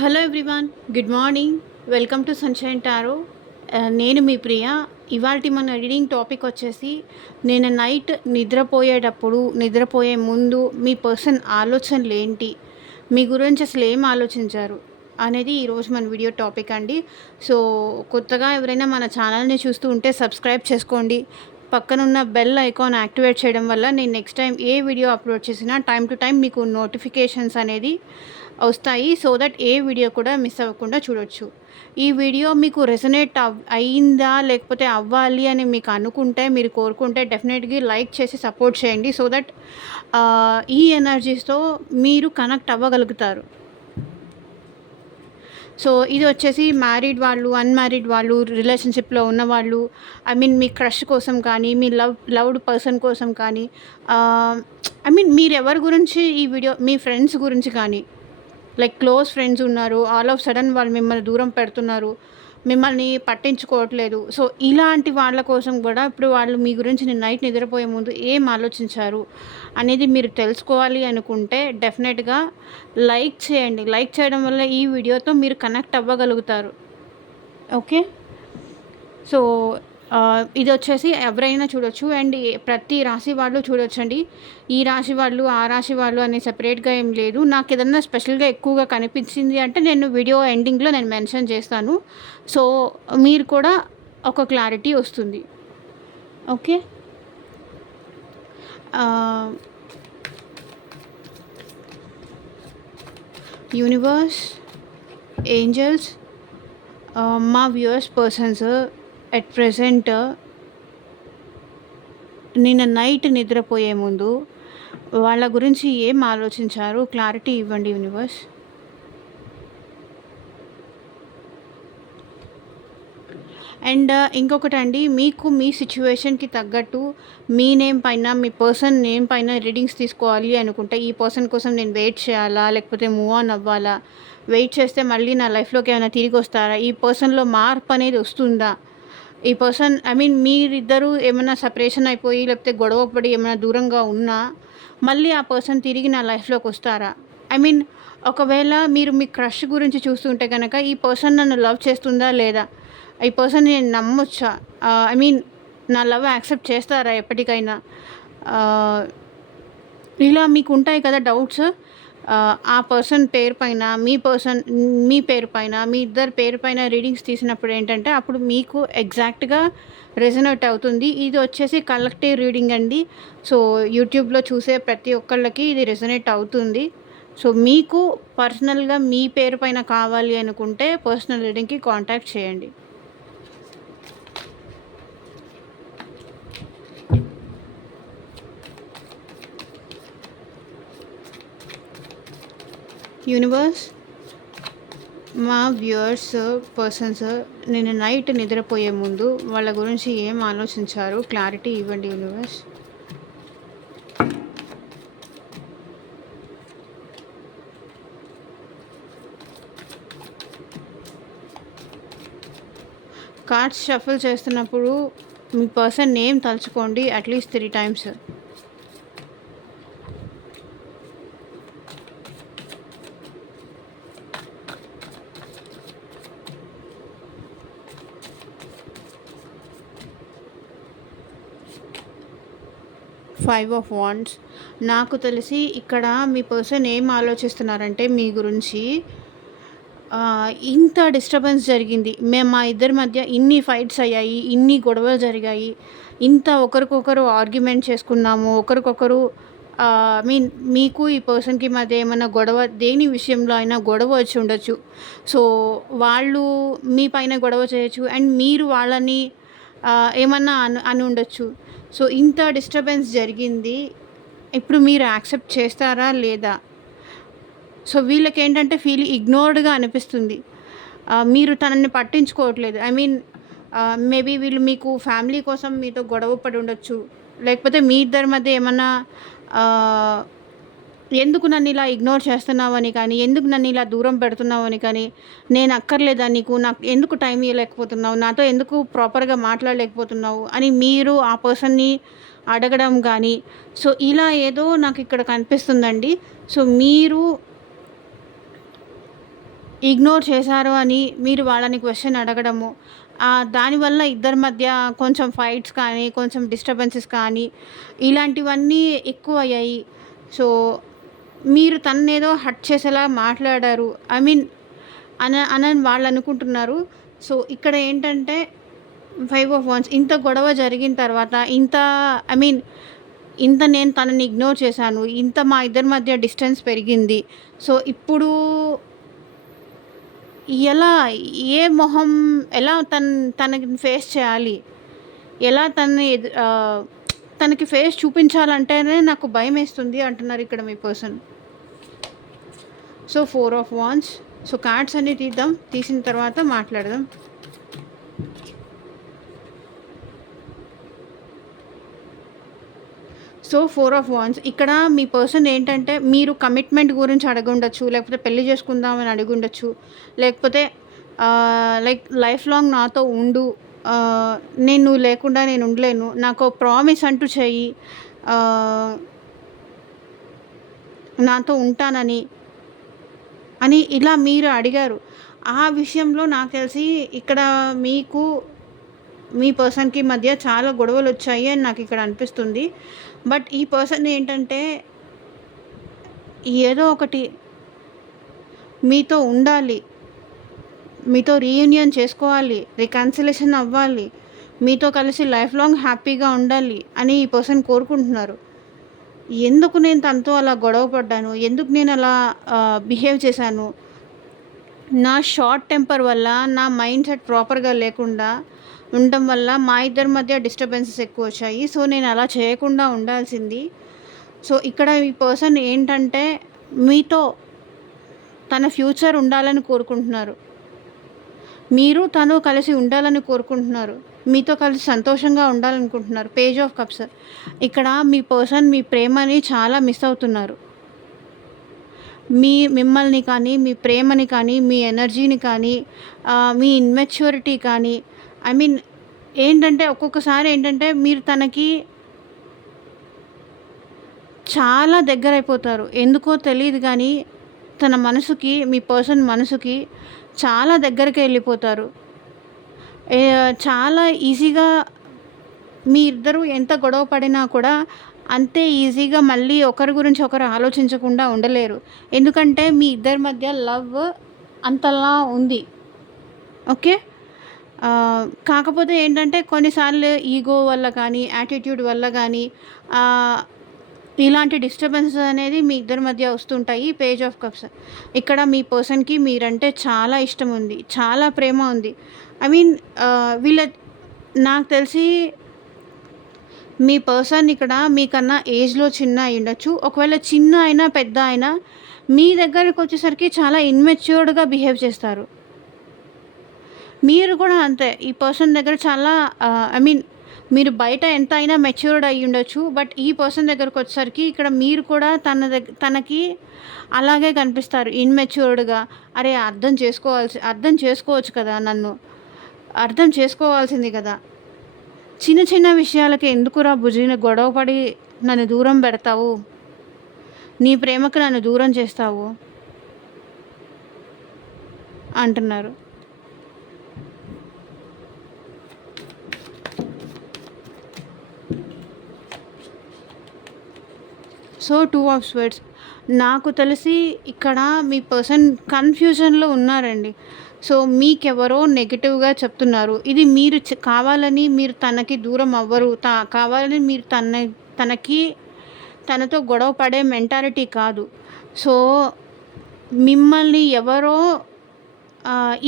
Hello everyone, good morning. Welcome to sunshine tarot. నేను మీ ప్రియ. ఇవాల్టి మన రీడింగ్ టాపిక్ వచ్చేసి, నేను నైట్ నిద్రపోయేటప్పుడు, నిద్రపోయే ముందు మీ పర్సన్ ఆలోచనలు ఏంటి, మీ గురించి అసలు ఏం ఆలోచించారు అనేది ఈరోజు మన వీడియో టాపిక్ అండి. సో కొత్తగా ఎవరైనా మన ఛానల్ని చూస్తూ ఉంటే సబ్స్క్రైబ్ చేసుకోండి. పక్కనున్న బెల్ ఐకాన్ యాక్టివేట్ చేయడం వల్ల నేను నెక్స్ట్ టైం ఏ వీడియో అప్లోడ్ చేసినా టైం టు టైం మీకు నోటిఫికేషన్స్ అనేది వస్తాయి. సో దట్ ఏ వీడియో కూడా మిస్ అవ్వకుండా చూడొచ్చు. ఈ వీడియో మీకు రెసనేట్ అయిందా లేకపోతే అవ్వాలి అని మీకు అనుకుంటే, మీరు కోరుకుంటే డెఫినెట్గా లైక్ చేసి సపోర్ట్ చేయండి. సో దట్ ఈ ఎనర్జీస్తో మీరు కనెక్ట్ అవ్వగలుగుతారు. సో ఇది వచ్చేసి మ్యారీడ్ వాళ్ళు, అన్మ్యారీడ్ వాళ్ళు, రిలేషన్షిప్లో ఉన్నవాళ్ళు, ఐ మీన్ మీ క్రష్ కోసం కానీ, మీ లవ్డ్ పర్సన్ కోసం కానీ, ఐ మీన్ మీరు ఎవరి గురించి ఈ వీడియో, మీ ఫ్రెండ్స్ గురించి కానీ, లైక్ క్లోజ్ ఫ్రెండ్స్ ఉన్నారు, ఆల్ ఆఫ్ సడన్ వాళ్ళు మిమ్మల్ని దూరం పెడుతున్నారు, మిమ్మల్ని పట్టించుకోవట్లేదు. సో ఇలాంటి వాళ్ళ కోసం కూడా ఇప్పుడు వాళ్ళు మీ గురించి నేను నైట్ నిద్రపోయే ముందు ఏం ఆలోచించారు అనేది మీరు తెలుసుకోవాలి అనుకుంటే డెఫినెట్గా లైక్ చేయండి. లైక్ చేయడం వల్ల ఈ వీడియోతో మీరు కనెక్ట్ అవ్వగలుగుతారు. ఓకే. సో ఇది వచ్చేసి ఎవరైనా చూడొచ్చు అండ్ ప్రతి రాశి వాళ్ళు చూడొచ్చండి. ఈ రాశి వాళ్ళు, ఆ రాశి వాళ్ళు అని సెపరేట్గా ఏం లేదు. నాకు ఏదన్నా స్పెషల్గా ఎక్కువగా కనిపించింది అంటే నేను వీడియో ఎండింగ్లో నేను మెన్షన్ చేస్తాను. సో మీరు కూడా ఒక క్లారిటీ వస్తుంది. ఓకే. యూనివర్స్, ఏంజల్స్, మా వ్యూవర్స్ పర్సన్స్ అట్ ప్రెజెంట్ నిన్న నైట్ నిద్రపోయే ముందు వాళ్ళ గురించి ఏం ఆలోచించారు, క్లారిటీ ఇవ్వండి యూనివర్స్. అండ్ ఇంకొకటండి, మీకు మీ సిచ్యువేషన్కి తగ్గట్టు మీ నేమ్ పైన, మీ పర్సన్ నేమ్ పైన రీడింగ్స్ తీసుకోవాలి అనుకుంటే, ఈ పర్సన్ కోసం నేను వెయిట్ చేయాలా లేకపోతే మూవ్ ఆన్ అవ్వాలా, వెయిట్ చేస్తే మళ్ళీ నా లైఫ్లోకి ఏమైనా తిరిగి వస్తారా, ఈ పర్సన్లో మార్పు అనేది వస్తుందా, ఈ పర్సన్ ఐ మీన్ మీరిద్దరూ ఏమైనా సపరేషన్ అయిపోయి లేకపోతే గొడవ పడి ఏమైనా దూరంగా ఉన్నా మళ్ళీ ఆ పర్సన్ తిరిగి నా లైఫ్లోకి వస్తారా, ఐ మీన్ ఒకవేళ మీరు మీ క్రష్ గురించి చూస్తుంటే కనుక ఈ పర్సన్ నన్ను లవ్ చేస్తుందా లేదా, ఈ పర్సన్ నేను నమ్మొచ్చా, ఐ మీన్ నా లవ్ యాక్సెప్ట్ చేస్తారా ఎప్పటికైనా, ఇలా మీకు ఉంటాయి కదా డౌట్స్. ఆ పర్సన్ పేరు పైన, మీ పేరు పైన, మీ ఇద్దరు పేరు పైన రీడింగ్స్ తీసినప్పుడు ఏంటంటే అప్పుడు మీకు ఎగ్జాక్ట్గా రెజనేట్ అవుతుంది. ఇది వచ్చేసి కలెక్టివ్ రీడింగ్ అండి. సో యూట్యూబ్లో చూసే ప్రతి ఒక్కళ్ళకి ఇది రెజనేట్ అవుతుంది. సో మీకు పర్సనల్గా మీ పేరు పైన కావాలి అనుకుంటే పర్సనల్ రీడింగ్కి కాంటాక్ట్ చేయండి. యూనివర్స్, మా వ్యూవర్స్ పర్సన్స్ నేను నైట్ నిద్రపోయే ముందు వాళ్ళ గురించి ఏం ఆలోచించారు, క్లారిటీ ఇవ్వండి యూనివర్స్. కార్డ్స్ షఫల్ చేస్తున్నప్పుడు మీ పర్సన్ నేమ్ తలుచుకోండి at least 3 times. Five of wands. నాకు తెలిసి ఇక్కడ మీ పర్సన్ ఏం ఆలోచిస్తున్నారంటే మీ గురించి, ఇంత డిస్టర్బెన్స్ జరిగింది, మేము మా ఇద్దరి మధ్య ఇన్ని ఫైట్స్ అయ్యాయి, ఇన్ని గొడవలు జరిగాయి, ఇంత ఒకరికొకరు ఆర్గ్యుమెంట్ చేసుకున్నాము, ఒకరికొకరు ఐ మీన్ మీకు ఈ పర్సన్కి మధ్య ఏమైనా గొడవ, దేని విషయంలో అయినా గొడవ వచ్చి ఉండొచ్చు. సో వాళ్ళు మీ పైన గొడవ చేయొచ్చు అండ్ మీరు వాళ్ళని ఏమన్నా అని ఉండొచ్చు. సో ఇంత డిస్టర్బెన్స్ జరిగింది, ఇప్పుడు మీరు యాక్సెప్ట్ చేస్తారా లేదా. సో వీళ్ళకి ఏంటంటే ఫీల్ ఇగ్నోర్డ్గా అనిపిస్తుంది, మీరు తనని పట్టించుకోవట్లేదు. ఐ మీన్ మేబీ వీళ్ళు మీకు ఫ్యామిలీ కోసం మీతో గొడవ పడి ఉండొచ్చు, లేకపోతే మీ ఇద్దరి మధ్య ఏమన్నా ఎందుకు నన్ను ఇలా ఇగ్నోర్ చేస్తున్నావని కానీ, ఎందుకు నన్ను ఇలా దూరం పెడుతున్నావని కానీ, నేను అక్కర్లేదా నీకు, నాకు ఎందుకు టైం ఇవ్వలేకపోతున్నావు, నాతో ఎందుకు ప్రాపర్గా మాట్లాడలేకపోతున్నావు అని మీరు ఆ పర్సన్ని అడగడం కానీ, సో ఇలా ఏదో నాకు ఇక్కడ కనిపిస్తుందండి. సో మీరు ఇగ్నోర్ చేశారు అని మీరు వాళ్ళని క్వెషన్ అడగడము. దానివల్ల ఇద్దరి మధ్య కొంచెం ఫైట్స్ కానీ, కొంచెం డిస్టర్బెన్సెస్ కానీ ఇలాంటివన్నీ ఎక్కువయ్యాయి. సో, మీరు తననేదో హర్ట్ చేసేలా మాట్లాడారు. ఐ మీన్ అనని వాళ్ళనుకుంటున్నారు. సో, ఇక్కడ ఏంటంటే 5 ఆఫ్ వాండ్స్ ఇంత గొడవ జరిగిన తర్వాత ఐ మీన్ ఇంత నేను తనని ఇగ్నోర్ చేశాను. ఇంత మా ఇద్దరి మధ్య డిస్టెన్స్ పెరిగింది. సో, ఇప్పుడు ఎలా ఏ మొహం ఎలా తనకి ఫేస్ చేయాలి? ఎలా తనకి ఫేస్ చూపించాలంటేనే నాకు భయమేస్తుంది అంటున్నారు ఇక్కడ మీ person. So 4 of wands. So cards అన్నీ తీద్దాం. తీసిన తర్వాత మాట్లాడదాం. So 4 of wands. ఇక్కడ మీ పర్సన్ ఏంటంటే మీరు కమిట్మెంట్ గురించి అడగుండొచ్చు, లేకపోతే పెళ్లి చేసుకుందామని అడుగుండొచ్చు, లేకపోతే లైక్ లైఫ్ లాంగ్ నాతో ఉండు, నువ్వు లేకుండా నేను ఉండలేను, నాకు ప్రామిస్ అంటూ చెయ్యి, నాతో ఉంటానని ఇలా మీరు అడిగారు. ఆ విషయంలో నాకు తెలిసి ఇక్కడ మీకు మీ పర్సన్కి మధ్య చాలా గొడవలు వచ్చాయి అని నాకు ఇక్కడ అనిపిస్తుంది. బట్ ఈ పర్సన్ ఏంటంటే ఏదో ఒకటి మీతో ఉండాలి, మీతో రీయూనియన్ చేసుకోవాలి, రికన్సిలేషన్ అవ్వాలి, మీతో కలిసి లైఫ్ లాంగ్ హ్యాపీగా ఉండాలి అని ఈ పర్సన్ కోరుకుంటున్నారు. ఎందుకు నేను తనతో అలా గొడవ పడ్డాను, ఎందుకు నేను అలా బిహేవ్ చేశాను, నా షార్ట్ టెంపర్ వల్ల, నా మైండ్ సెట్ ప్రాపర్గా లేకుండా ఉండటం వల్ల మా ఇద్దరి మధ్య డిస్టర్బెన్సెస్ ఎక్కువ వచ్చాయి. సో నేను అలా చేయకుండా ఉండాల్సింది. సో ఇక్కడ ఈ పర్సన్ ఏంటంటే మీతో తన ఫ్యూచర్ ఉండాలని కోరుకుంటున్నారు, మీరు తను కలిసి ఉండాలని కోరుకుంటున్నారు, మీతో కలిసి సంతోషంగా ఉండాలనుకుంటున్నారు. Page of cups. ఇక్కడ మీ పర్సన్ మీ ప్రేమని చాలా మిస్ అవుతున్నారు. మిమ్మల్ని కానీ, మీ ప్రేమని కానీ, మీ ఎనర్జీని కానీ, మీ ఇన్మెచ్యూరిటీ కానీ, ఐ మీన్ ఏంటంటే ఒక్కొక్కసారి ఏంటంటే మీరు తనకి చాలా దగ్గరైపోతారు. ఎందుకో తెలీదు కానీ తన మనసుకి, మీ పర్సన్ మనసుకి చాలా దగ్గరికి వెళ్ళిపోతారు. చాలా ఈజీగా మీ ఇద్దరు ఎంత గొడవ పడినా కూడా అంతే ఈజీగా మళ్ళీ ఒకరి గురించి ఒకరు ఆలోచించకుండా ఉండలేరు. ఎందుకంటే మీ ఇద్దరి మధ్య లవ్ అంతలా ఉంది. ఓకే. కాకపోతే ఏంటంటే కొన్నిసార్లు ఈగో వల్ల కానీ, యాటిట్యూడ్ వల్ల కానీ ఇలాంటి డిస్టర్బెన్స్ అనేది మీ ఇద్దరి మధ్య వస్తుంటాయి. Page of cups. ఇక్కడ మీ పర్సన్కి మీరంటే చాలా ఇష్టం ఉంది, చాలా ప్రేమ ఉంది. ఐ మీన్ నాకు తెలిసి మీ పర్సన్ ఇక్కడ మీకన్నా ఏజ్లో చిన్న అయ్యుండొచ్చు. ఒకవేళ చిన్న అయినా పెద్ద అయినా మీ దగ్గరికి వచ్చేసరికి చాలా ఇన్మెచ్యూర్డ్గా బిహేవ్ చేస్తారు. మీరు కూడా అంతే. ఈ పర్సన్ దగ్గర చాలా ఐ మీన్ మీరు బయట ఎంత అయినా మెచ్యూర్డ్ అయ్యి ఉండొచ్చు. బట్ ఈ పర్సన్ దగ్గరకు వచ్చేసరికి ఇక్కడ మీరు కూడా తనకి అలాగే కనిపిస్తారు, ఇన్మెచ్యూర్డ్గా. అరే అర్థం చేసుకోవచ్చు కదా, నన్ను అర్థం చేసుకోవాల్సింది కదా, చిన్న చిన్న విషయాలకి ఎందుకురా బుజిన గొడవపడి నన్ను దూరం పెడతావు, నీ ప్రేమకు నన్ను దూరం చేస్తావు అంటున్నారు. So 2 of swords. నాకు తెలిసి ఇక్కడ మీ పర్సన్ కన్ఫ్యూజన్లో ఉన్నారండి. సో మీకెవరో నెగిటివ్గా చెప్తున్నారు. ఇది మీరు కావాలని మీరు తనకి దూరం అవ్వరు, కావాలని మీరు తనతో గొడవ పడే మెంటాలిటీ కాదు. సో మిమ్మల్ని ఎవరో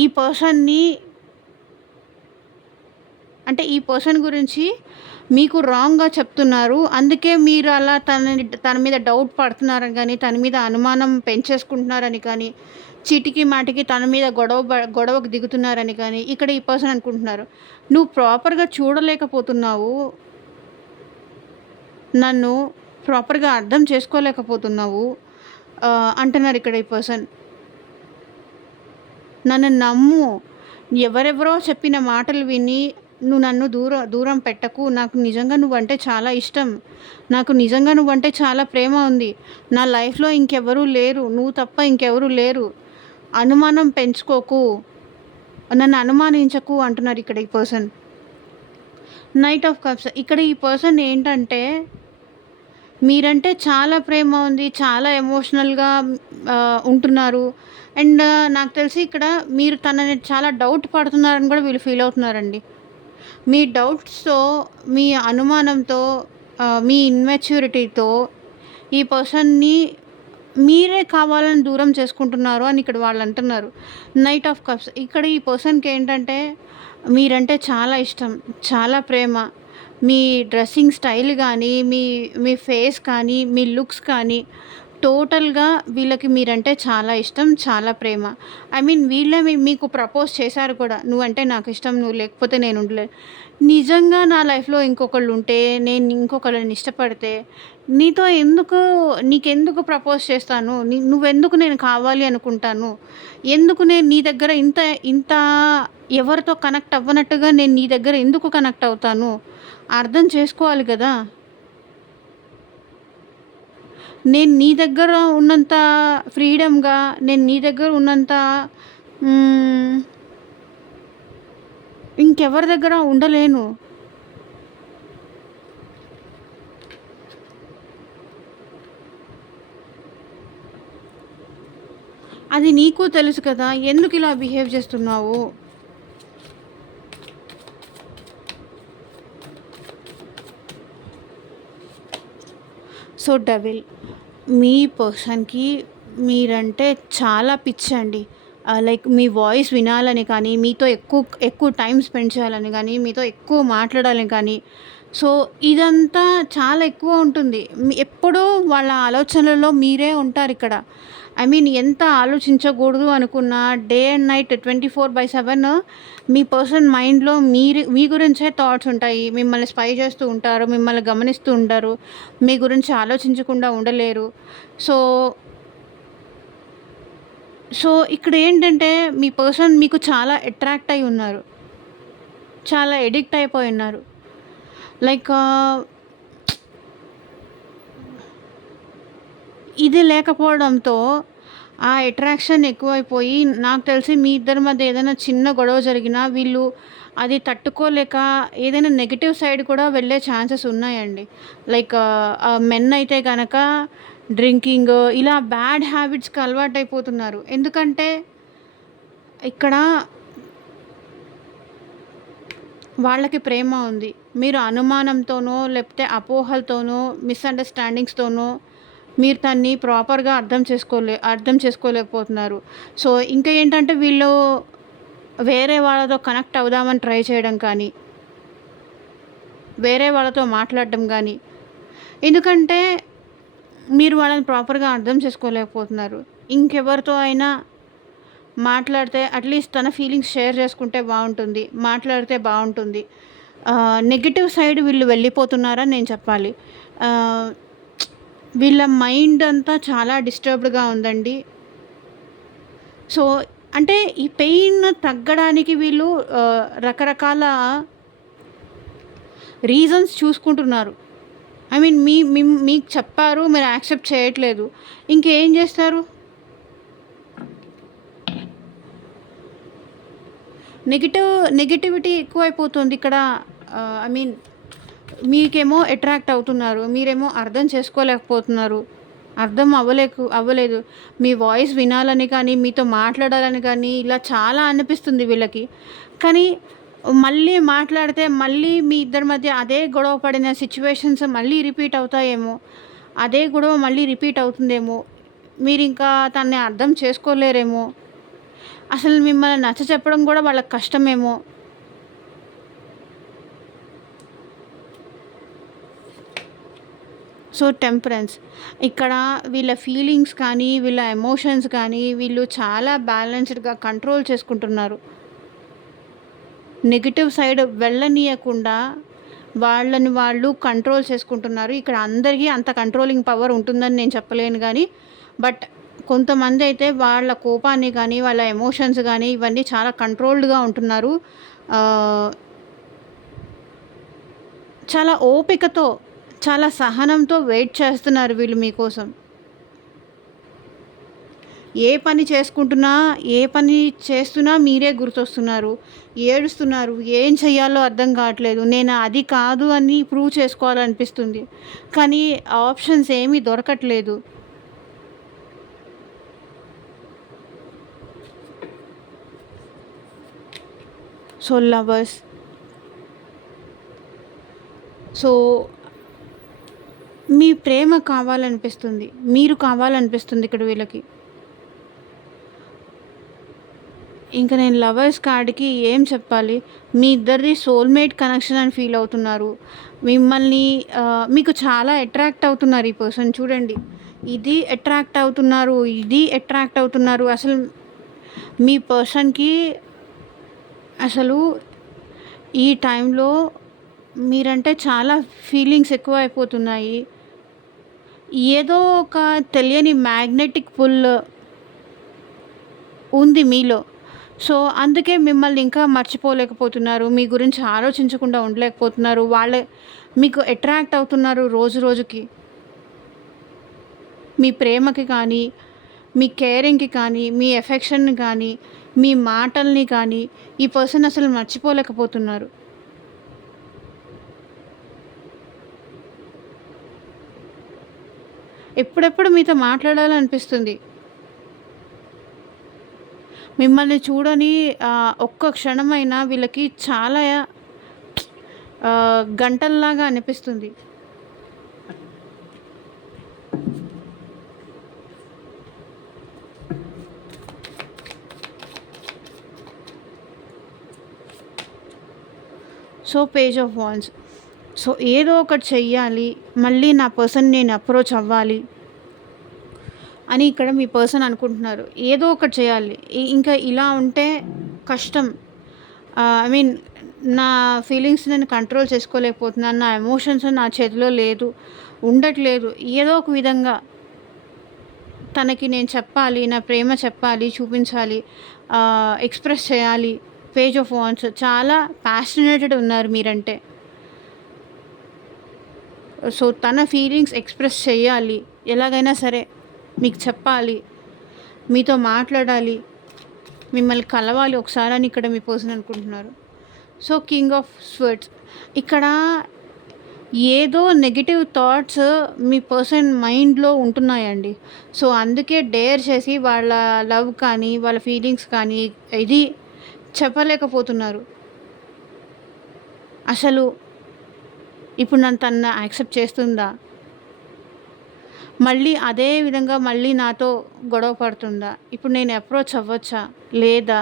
ఈ పర్సన్ని అంటే ఈ పర్సన్ గురించి మీకు రాంగ్గా చెప్తున్నారు. అందుకే మీరు అలా తన మీద డౌట్ పడుతున్నారని కానీ, తన మీద అనుమానం పెంచేసుకుంటున్నారని కానీ, చీటికి మాటికి తన మీద గొడవకు దిగుతున్నారని కానీ ఇక్కడ ఈ పర్సన్ అనుకుంటున్నారు. నువ్వు ప్రాపర్గా చూడలేకపోతున్నావు, నన్ను ప్రాపర్గా అర్థం చేసుకోలేకపోతున్నావు అంటున్నారు ఇక్కడ ఈ పర్సన్. నన్ను నమ్ము, ఎవరెవరో చెప్పిన మాటలు విని నువ్వు నన్ను దూరం పెట్టకు. నాకు నిజంగా నువ్వంటే చాలా ఇష్టం, నాకు నిజంగా నువ్వంటే చాలా ప్రేమ ఉంది. నా లైఫ్లో ఇంకెవరూ లేరు, నువ్వు తప్ప ఇంకెవరూ లేరు. అనుమానం పెంచుకోకు, నన్ను అనుమానించకు అంటున్నారు ఇక్కడ ఈ పర్సన్. నైట్ ఆఫ్ కప్స్ ఇక్కడ ఈ పర్సన్ ఏంటంటే మీరంటే చాలా ప్రేమ ఉంది. చాలా ఎమోషనల్‌గా ఉంటున్నారు. అండ్ నాకు తెలిసి ఇక్కడ మీరు తనని చాలా డౌట్ పడుతున్నారని కూడా వీళ్ళు ఫీల్ అవుతున్నారండి. మీ డౌట్స్‌తో, మీ అనుమానంతో, మీ ఇమ్మెచ్యూరిటీతో ఈ పర్సన్‌ని మీరే కావాలని దూరం చేసుకుంటున్నారు అని ఇక్కడ వాళ్ళు అంటున్నారు. నైట్ ఆఫ్ కప్స్ ఇక్కడ ఈ పర్సన్‌కి ఏంటంటే మీరంటే చాలా ఇష్టం, చాలా ప్రేమ. మీ డ్రెస్సింగ్ స్టైల్ గానీ, మీ మీ ఫేస్ కానీ, మీ లుక్స్ కానీ టోటల్‌గా వీళ్ళకి మీరంటే చాలా ఇష్టం, చాలా ప్రేమ. ఐ మీన్ వీళ్ళే మీకు ప్రపోజ్ చేశారు కూడా. "నువ్వంటే నాకిష్టం. నువ్వు లేకపోతే నేను ఉండలేను. నిజంగా నా లైఫ్‌లో ఇంకొకళ్ళుంటే, నేను ఇంకొకళ్ళని ఇష్టపడితే, నీతో ఎందుకు నీకెందుకు ప్రపోజ్ చేస్తాను? నువ్వెందుకు నేను కావాలి అనుకుంటాను? ఎందుకు నేను నీ దగ్గర ఇంత ఇంత ఎవరితో కనెక్ట్ అవ్వనట్టుగా నేను నీ దగ్గర ఎందుకు కనెక్ట్ అవుతాను? అర్థం చేసుకోవాలి గదా! నేను నీ దగ్గర ఉన్నంత ఫ్రీడమ్‌గా, నేను నీ దగ్గర ఉన్నంత హ్మ్, ఇంకెవరి దగ్గర ఉండలేను." అది నీకు తెలుసు కదా! ఎందుకిలా బిహేవ్ చేస్తున్నావు? సో, డెవిల్ మీ పర్సన్‌కి మీరంటే చాలా పిచ్చండి. లైక్ మీ వాయిస్ వినాలని కానీ, మీతో ఎక్కువ టైమ్ స్పెండ్ చేయాలని గానీ, మీతో ఎక్కువ మాట్లాడాలని కానీ, సో, ఇదంతా చాలా ఎక్కువ ఉంటుంది. ఎప్పుడూ వాళ్ళ ఆలోచనలలో మీరే ఉంటారిక్కడ. ఐ మీన్ ఎంత ఆలోచించకూడదు అనుకున్నా day and night 24/7 me person మైండ్‌లో మీ గురించే థాట్స్ ఉంటాయి. మిమ్మల్ని స్పై చేస్తూ ఉంటారు. మిమ్మల్ని గమనిస్తూ ఉంటారు. మీ గురించి ఆలోచించకుండా ఉండలేరు. సో, సో ఇక్కడేంటంటే మీ పర్సన్ మీకు చాలా అట్రాక్ట్ అయ్యి ఉన్నారు. చాలా అడిక్ట్ అయిపోయి ఉన్నారు. లైక్ ఇది లేకపోవడంతో ఆ అట్రాక్షన్ ఎక్కువైపోయి నాకు తెలిసి మీ ఇద్దరి మధ్య ఏదైనా చిన్న గొడవ జరిగినా వీళ్ళు అది తట్టుకోలేక ఏదైనా నెగెటివ్ సైడ్ కూడా వెళ్ళే ఛాన్సెస్ ఉన్నాయండి. లైక్ మెన్ అయితే గనక డ్రింకింగ్ ఇలా బ్యాడ్ హ్యాబిట్స్‌కి అలవాటైపోతున్నారు. ఎందుకంటే ఇక్కడ వాళ్ళకి ప్రేమ ఉంది. మీరు అనుమానంతోనో, లేకపోతే అపోహలతోనో, మిస్‌అండర్‌స్టాండింగ్స్‌తోనో మీరు తన్ని ప్రాపర్‌గా అర్థం చేసుకోలేకపోతున్నారు. సో, ఇంకా ఏంటంటే వీళ్ళు వేరే వాళ్ళతో కనెక్ట్ అవుదామని ట్రై చేయడం కానీ, వేరే వాళ్ళతో మాట్లాడడం గానీ, ఎందుకంటే మీరు వాళ్ళని ప్రాపర్‌గా అర్థం చేసుకోలేకపోతున్నారు. ఇంకెవరితో అయినా మాట్లాడితే అట్‌లీస్ట్ తన ఫీలింగ్స్ షేర్ చేసుకుంటే బావుంటుంది. మాట్లాడితే బావుంటుంది. నెగెటివ్ సైడ్ వీళ్ళు వెళ్ళిపోతున్నారని నేను చెప్పాలి. ఆహ్, వీళ్ళ మైండ్ అంతా చాలా డిస్టర్బ్డ్‌గా ఉందండి. సో, అంటే ఈ పెయిన్ తగ్గడానికి వీళ్ళు రకరకాల రీజన్స్ చూసుకుంటున్నారు. ఐ మీన్ మీకు చెప్పారు. మీరు యాక్సెప్ట్ చేయట్లేదు. ఇంకేం చేస్తారు? నెగటివిటీ ఎక్కువైపోతుంది ఇక్కడ. ఐ మీన్ మీకేమో అట్రాక్ట్ అవుతున్నారు. మీరేమో అర్థం చేసుకోలేకపోతున్నారు. అర్థం అవ్వలేదు. మీ వాయిస్ వినాలని కానీ, మీతో మాట్లాడాలని కానీ ఇలా చాలా అనిపిస్తుంది వీళ్ళకి. కానీ మళ్ళీ మాట్లాడితే మళ్ళీ మీ ఇద్దరి మధ్య అదే గొడవ పడిన సిట్యుయేషన్స్ మళ్ళీ రిపీట్ అవుతాయేమో. అదే గొడవ మళ్ళీ రిపీట్ అవుతుందేమో. మీరింకా తనని అర్థం చేసుకోలేరేమో. అసలు మిమ్మల్ని నచ్చచెప్పడం కూడా వాళ్ళకి కష్టమేమో. సో, టెంపరెన్స్ ఇక్కడ వీళ్ళ ఫీలింగ్స్ కానీ, వీళ్ళ ఎమోషన్స్ కానీ వీళ్ళు చాలా బ్యాలెన్స్డ్‌గా కంట్రోల్ చేసుకుంటున్నారు. నెగెటివ్ సైడ్ వెళ్ళనీయకుండా వాళ్ళని వాళ్ళు కంట్రోల్ చేసుకుంటున్నారు. ఇక్కడ అందరికీ అంత కంట్రోలింగ్ పవర్ ఉంటుందని నేను చెప్పలేను గానీ, బట్ కొంతమందైతే వాళ్ళ కోపాన్ని కానీ, వాళ్ళ ఎమోషన్స్ గానీ ఇవన్నీ చాలా కంట్రోల్డ్‌గా ఉంటున్నారు. ఆహ్, చాలా ఓపికతో, చాలా సహనంతో వెయిట్ చేస్తున్నారు వీళ్ళు మీకోసం. ఏ పని చేసుకుంటున్నా, ఏ పని చేస్తున్నా మీరే గుర్తొస్తున్నారు. ఏడుస్తున్నారు. ఏం చెయ్యాలో అర్థం కావట్లేదు. నేను అది కాదు అని ప్రూవ్ చేసుకోవాలనిపిస్తుంది. కానీ ఆప్షన్స్ ఏమీ దొరకట్లేదు. So, lovers. సో, మీ ప్రేమ కావాలనిపిస్తుంది. మీరు కావాలనిపిస్తుంది ఇక్కడ వీళ్ళకి. ఇంక నేను లవర్స్ కార్డ్‌కి ఏం చెప్పాలి? మీ ఇద్దరిది సోల్‌మేట్ కనెక్షన్ అని ఫీల్ అవుతున్నారు. మిమ్మల్ని మీకు చాలా అట్రాక్ట్ అవుతున్నారు ఈ పర్సన్ చూడండి. ఇది అట్రాక్ట్ అవుతున్నారు. ఇది అట్రాక్ట్ అవుతున్నారు. అసలు మీ పర్సన్‌కి అసలు ఈ టైంలో మీరంటే చాలా ఫీలింగ్స్ ఎక్కువైపోతున్నాయి. ఏదో ఒక తెలియని మ్యాగ్నెటిక్ పుల్ ఉంది మీలో. సో, అందుకే మిమ్మల్ని ఇంకా మర్చిపోలేకపోతున్నారు. మీ గురించి ఆలోచించకుండా ఉండలేకపోతున్నారు. వాళ్ళే మీకు అట్రాక్ట్ అవుతున్నారు రోజు రోజుకి. మీ ప్రేమకి కానీ, మీ కేరింగ్‌కి కానీ, మీ ఎఫెక్షన్‌ని కానీ, మీ మాటల్ని కానీ ఈ పర్సన్ అసలు మర్చిపోలేకపోతున్నారు. ఎప్పుడెప్పుడు మీతో మాట్లాడాలనిపిస్తుంది. మిమ్మల్ని చూడని ఒక్క క్షణమైనా వీళ్ళకి చాలా గంటల్లాగా అనిపిస్తుంది. So, page of wands. So, ఏదో ఒకటి చెయ్యాలి. మళ్ళీ నా పర్సన్ నేను అప్రోచ్ అవ్వాలి అని ఇక్కడ మీ పర్సన్ అనుకుంటున్నారు. ఏదో ఒకటి చేయాలి. ఇంకా ఇలా ఉంటే కష్టం. ఐ మీన్ నా ఫీలింగ్స్ నేను కంట్రోల్ చేసుకోలేకపోతున్నాను. నా ఎమోషన్స్ నా చేతిలో ఉండట్లేదు. ఏదో ఒక విధంగా తనకి నేను చెప్పాలి. నా ప్రేమ చెప్పాలి, చూపించాలి, ఎక్స్‌ప్రెస్ చేయాలి. పేజ్ ఆఫ్ వాండ్స్ చాలా ప్యాషనేటెడ్ ఉన్నారు మీరంటే. సో, తన ఫీలింగ్స్ ఎక్స్‌ప్రెస్ చేయాలి. ఎలాగైనా సరే మీకు చెప్పాలి. మీతో మాట్లాడాలి. మిమ్మల్ని కలవాలి ఒకసారి అని ఇక్కడ మీ పర్సన్ అనుకుంటున్నారు. So, king of swords. ఇక్కడ ఏదో నెగెటివ్ థాట్స్ మీ పర్సన్ మైండ్‌లో ఉంటున్నాయండి. సో, అందుకే డేర్ చేసి వాళ్ళ లవ్ కానీ, వాళ్ళ ఫీలింగ్స్ కానీ ఇది చెప్పలేకపోతున్నారు. అసలు ఇప్పుడు తను యాక్సెప్ట్ చేస్తుందా? మళ్ళీ అదే విధంగా మళ్ళీ నాతో గొడవ పడుతుందా? ఇప్పుడు నేను అప్రోచ్ అవ్వచ్చా? లేదా?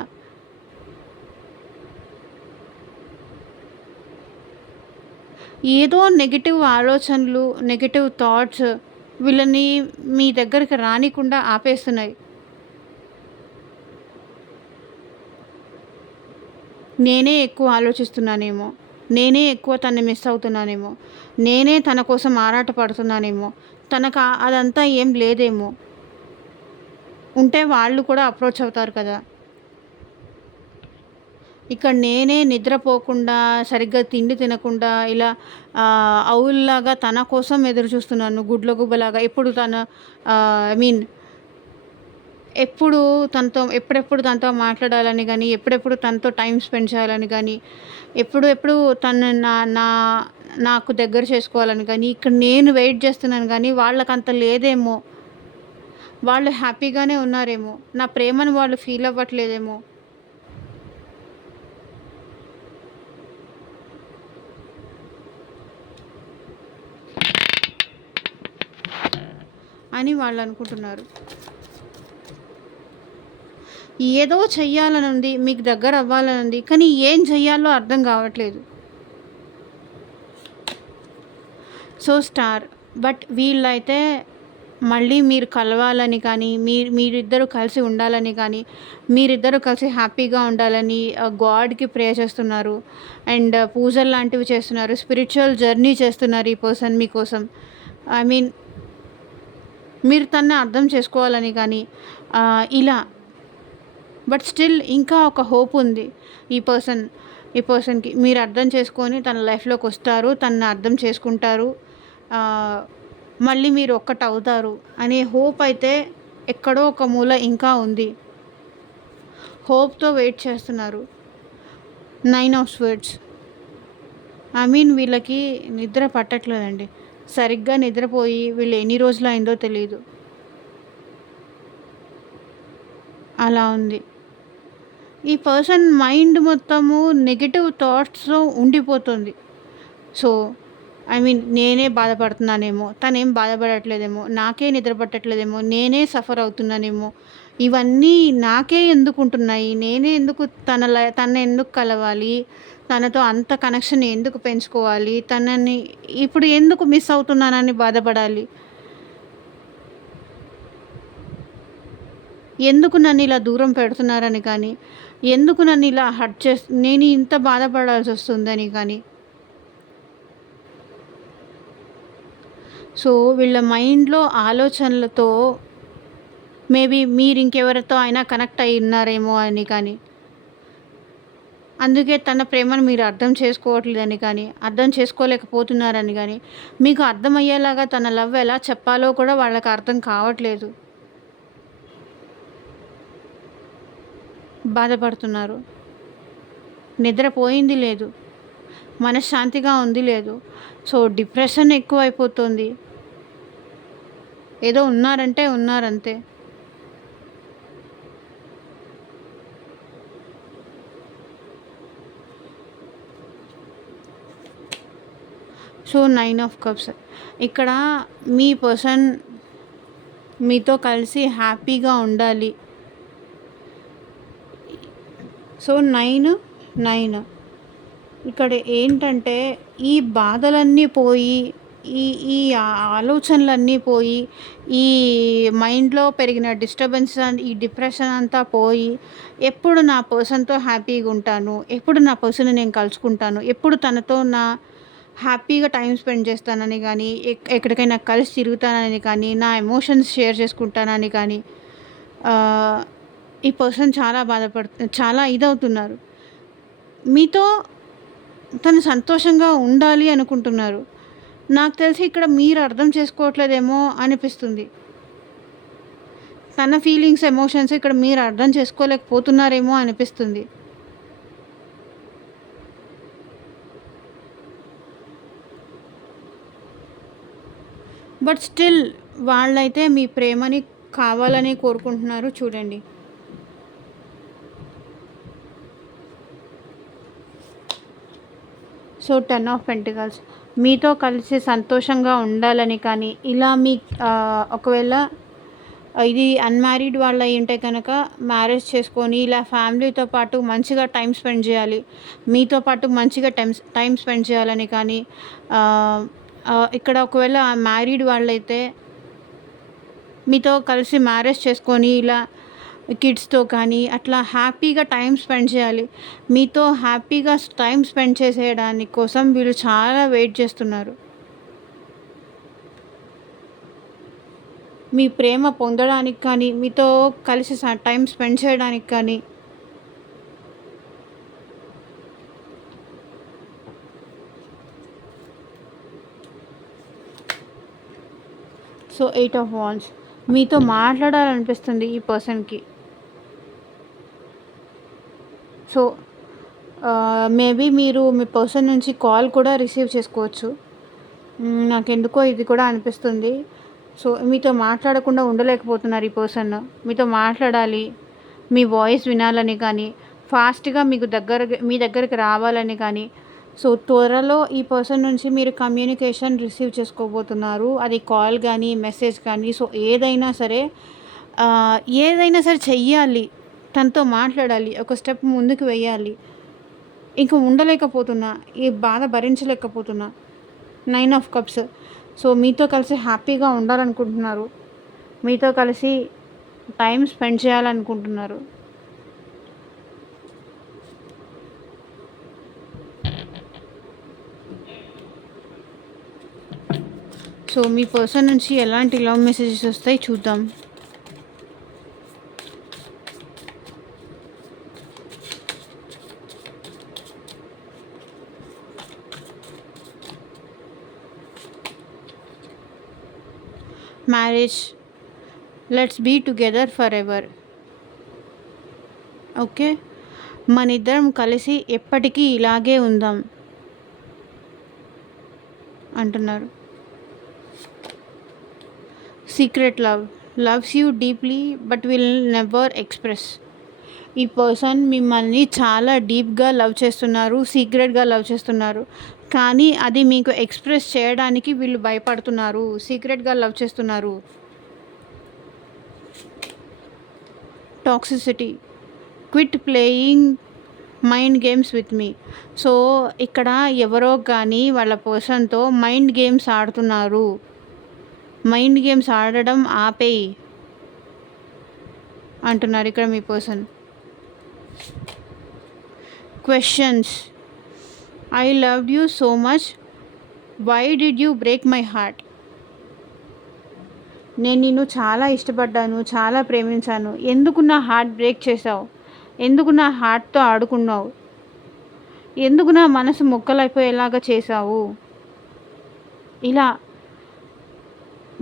ఏదో నెగెటివ్ ఆలోచనలు, నెగెటివ్ థాట్స్ వీళ్ళని మీ దగ్గరికి రానీకుండా ఆపేస్తున్నాయి. నేనే ఎక్కువ ఆలోచిస్తున్నానేమో. నేనే ఎక్కువ తనని మిస్ అవుతున్నానేమో. నేనే తన కోసం ఆరాటపడుతున్నానేమో. తనకు అదంతా ఏం లేదేమో. ఉంటే వాళ్ళు కూడా అప్రోచ్ అవుతారు కదా! ఇక్కడ నేనే నిద్రపోకుండా, సరిగ్గా తిండి తినకుండా ఇలా అవుల్లాగా తన కోసం ఎదురు చూస్తున్నాను. గుడ్లగూబలాగా. ఎప్పుడు తను ఐ మీన్ ఎప్పుడెప్పుడు తనతో మాట్లాడాలని గానీ, ఎప్పుడెప్పుడు తనతో టైమ్ స్పెండ్ చేయాలని గానీ, ఎప్పుడు తను నాకు దగ్గర చేసుకోవాలని గానీ, ఇక్కడ నేను వెయిట్ చేస్తున్నాను గానీ, వాళ్ళకంత లేదేమో. వాళ్ళు హ్యాపీగానే ఉన్నారేమో. నా ప్రేమను వాళ్ళు ఫీల్ అవ్వట్లేదేమో. అని వాళ్ళు అనుకుంటున్నారు. ఏదో చెయ్యాలనుంది. మీకు దగ్గర అవ్వాలనుంది. కానీ ఏం చెయ్యాలో అర్థం కావట్లేదు. So, star. బట్ వీళ్ళైతే మళ్ళీ మీరు కలవాలని కానీ, మీరిద్దరూ కలిసి ఉండాలని కానీ, మీరిద్దరూ కలిసి హ్యాపీగా ఉండాలని గాడ్‌కి ప్రే చేస్తున్నారు. అండ్ పూజలు లాంటివి చేస్తున్నారు. స్పిరిచువల్ జర్నీ చేస్తున్నారు ఈ పర్సన్ మీకోసం. ఐ మీన్ మీరు తనని అర్థం చేసుకోవాలని కానీ ఇలా. బట్ స్టిల్ ఇంకా ఒక హోప్ ఉంది ఈ పర్సన్‌కి. మీరు అర్థం చేసుకొని తన లైఫ్‌లోకి వస్తారు. తనని అర్థం చేసుకుంటారు. మళ్ళీ మీరు ఒక్కటవుతారు అనే హోప్ అయితే ఎక్కడో ఒక మూల ఇంకా ఉంది. హోప్‌తో వెయిట్ చేస్తున్నారు. 9 ఆఫ్ స్వర్డ్స్. వీళ్ళకి నిద్ర పట్టట్లేదండి. సరిగ్గా నిద్రపోయి వీళ్ళు ఎన్ని రోజులయిందో తెలీదు. అలా ఉంది. ఈ పర్సన్ మైండ్ మొత్తము నెగెటివ్ థాట్స్‌లో ఉండిపోతుంది. సో, నేనే బాధపడుతున్నానేమో, తనేం బాధపడట్లేదేమో, నాకే నిద్ర పట్టట్లేదేమో, నేనే సఫర్ అవుతున్నానేమో, ఇవన్నీ నాకే ఎందుకుంటున్నాయి, నేనే ఎందుకు తనెందుకు కలవాలి, తనతో అంత కనెక్షన్ ఎందుకు పెంచుకోవాలి, తనని ఇప్పుడు ఎందుకు మిస్ అవుతున్నానని బాధపడాలి, ఎందుకు నన్ను ఇలా దూరం పెడుతున్నారని కానీ, ఎందుకు నన్ను ఇలా నేను ఇంత బాధపడాల్సొస్తుందని కానీ. సో, వీళ్ళ మైండ్‌లో ఆలోచనలతో మేబీ మీరు ఇంకెవరితో అయినా కనెక్ట్ అయ్యి ఉన్నారేమో అని కానీ, అందుకే తన ప్రేమను మీరు అర్థం చేసుకోవట్లేదని కానీ, అర్థం చేసుకోలేకపోతున్నారని కానీ, మీకు అర్థమయ్యేలాగా తన లవ్ ఎలా చెప్పాలో కూడా వాళ్ళకి అర్థం కావట్లేదు. బాధపడుతున్నారు. నిద్రపోయింది లేదు. మనశ్శాంతిగా ఉంది లేదు. సో, డిప్రెషన్ ఎక్కువైపోతుంది. ఏదో ఉన్నారంటే ఉన్నారంతే. So, 9 of cups. ఇక్కడ మీ పర్సన్ మీతో కలిసి హ్యాపీగా ఉండాలి. సో, 9 ఇక్కడ ఏంటంటే ఈ బాధలన్నీ పోయి, ఈ ఈ ఆలోచనలన్నీ పోయి, ఈ మైండ్‌లో పెరిగిన డిస్టర్బెన్స్ ఈ డిప్రెషన్ అంతా పోయి, ఎప్పుడు నా పర్సన్‌తో హ్యాపీగా ఉంటాను, ఎప్పుడు నా పర్సన్‌ని నేను కలుసుకుంటాను, ఎప్పుడు తనతో హ్యాపీగా టైం స్పెండ్ చేస్తానని కానీ, ఎక్కడికైనా కలిసి తిరుగుతానని కానీ, నా ఎమోషన్స్ షేర్ చేసుకుంటానని కానీ, ఈ పర్సన్ చాలా ఇదవుతున్నారు. మీతో తను సంతోషంగా ఉండాలి అనుకుంటున్నారు. నాకు తెలిసి ఇక్కడ మీరు అర్థం చేసుకోవట్లేదేమో అనిపిస్తుంది. తన ఫీలింగ్స్, ఎమోషన్స్ ఇక్కడ మీరు అర్థం చేసుకోలేకపోతున్నారేమో అనిపిస్తుంది. బట్ స్టిల్ వాళ్ళైతే మీ ప్రేమని కావాలని కోరుకుంటున్నారు చూడండి. So, 10 of pentacles. మీతో కలిసి సంతోషంగా ఉండాలని కానీ, ఇలా ఒకవేళ ఇది అన్‌మ్యారీడ్ వాళ్ళు అయ్యి ఉంటే కనుక మ్యారేజ్ చేసుకొని ఇలా ఫ్యామిలీతో పాటు మంచిగా టైం స్పెండ్ చేయాలి, మీతో పాటు మంచిగా టైం స్పెండ్ చేయాలని కానీ, ఇక్కడ ఒకవేళ మ్యారీడ్ వాళ్ళైతే మీతో కలిసి మ్యారేజ్ చేసుకొని ఇలా కిడ్స్‌తో కానీ అట్లా హ్యాపీగా టైం స్పెండ్ చేయాలి. మీతో హ్యాపీగా టైం స్పెండ్ చేసేయడానికి కోసం వీళ్ళు చాలా వెయిట్ చేస్తున్నారు. మీ ప్రేమ పొందడానికి కానీ, మీతో కలిసి టైం స్పెండ్ చేయడానికి కానీ. So, 8 of wands. మీతో మాట్లాడాలనిపిస్తుంది ఈ పర్సన్‌కి. సో, మేబీ మీరు మీ పర్సన్ నుంచి కాల్ కూడా రిసీవ్ చేసుకోవచ్చు. నాకెందుకో ఇది కూడా అనిపిస్తుంది. సో, మీతో మాట్లాడకుండా ఉండలేకపోతున్నారు ఈ పర్సన్. మీతో మాట్లాడాలి, మీ వాయిస్ వినాలని కానీ, ఫాస్ట్‌గా మీ దగ్గరికి రావాలని కానీ. సో, త్వరలో ఈ పర్సన్ నుంచి మీరు కమ్యూనికేషన్ రిసీవ్ చేసుకోబోతున్నారు. అది కాల్ కానీ, మెసేజ్ కానీ. సో, ఏదైనా సరే చెయ్యాలి. తనతో మాట్లాడాలి. ఒక స్టెప్ ముందుకు వెయ్యాలి. ఇంక ఉండలేకపోతున్నా, ఈ బాధ భరించలేకపోతున్నా. 9 ఆఫ్ కప్స్. సో, మీతో కలిసి హ్యాపీగా ఉండాలనుకుంటున్నారు. మీతో కలిసి టైం స్పెండ్ చేయాలనుకుంటున్నారు. సో, మీ పర్సన్ నుంచి ఎలాంటి లవ్ మెసేజెస్ వస్తాయి చూద్దాం. Marriage, let's be together forever. Okay, మనిద్దరం కలిసి ఎప్పటికీ ఇలాగే ఉందాం అంటున్నారు. Secret love loves you deeply but will never express. ఈ పర్సన్ మిమ్మల్ని చాలా డీప్గా లవ్ చేస్తున్నారు, సీక్రెట్గా లవ్ చేస్తున్నారు, కానీ అది మీకు ఎక్స్ప్రెస్ చేయడానికి వీళ్ళు భయపడుతున్నారు, సీక్రెట్గా లవ్ చేస్తున్నారు. Toxicity, quit playing mind games with me. So ఇక్కడ ఎవరో కానీ వాళ్ళ పర్సన్తో మైండ్ గేమ్స్ ఆడుతున్నారు. మైండ్ గేమ్స్ ఆడడం ఆపేయి అంటున్నారు ఇక్కడ మీ person. Questions, I loved you so much, why did you break my heart. నేను నిన్ను చాలా ఇష్టపడ్డాను, చాలా ప్రేమించాను, ఎందుకు నా హార్ట్ బ్రేక్ చేసావు, ఎందుకు నా హార్ట్తో ఆడుకున్నావు, ఎందుకు నా మనసు మొక్కలైపోయేలాగా చేశావు. ఇలా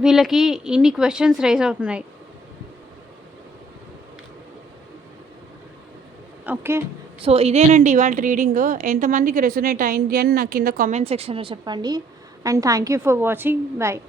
వీళ్ళకి ఇన్ని క్వశ్చన్స్ రైజ్ అవుతున్నాయి. ఓకే, సో ఇదేనండి ఇవాళ రీడింగ్. ఎంతమందికి రెసొనేట్ అయింది అని నాకు కింద కామెంట్ సెక్షన్లో చెప్పండి. And thank you for watching. Bye.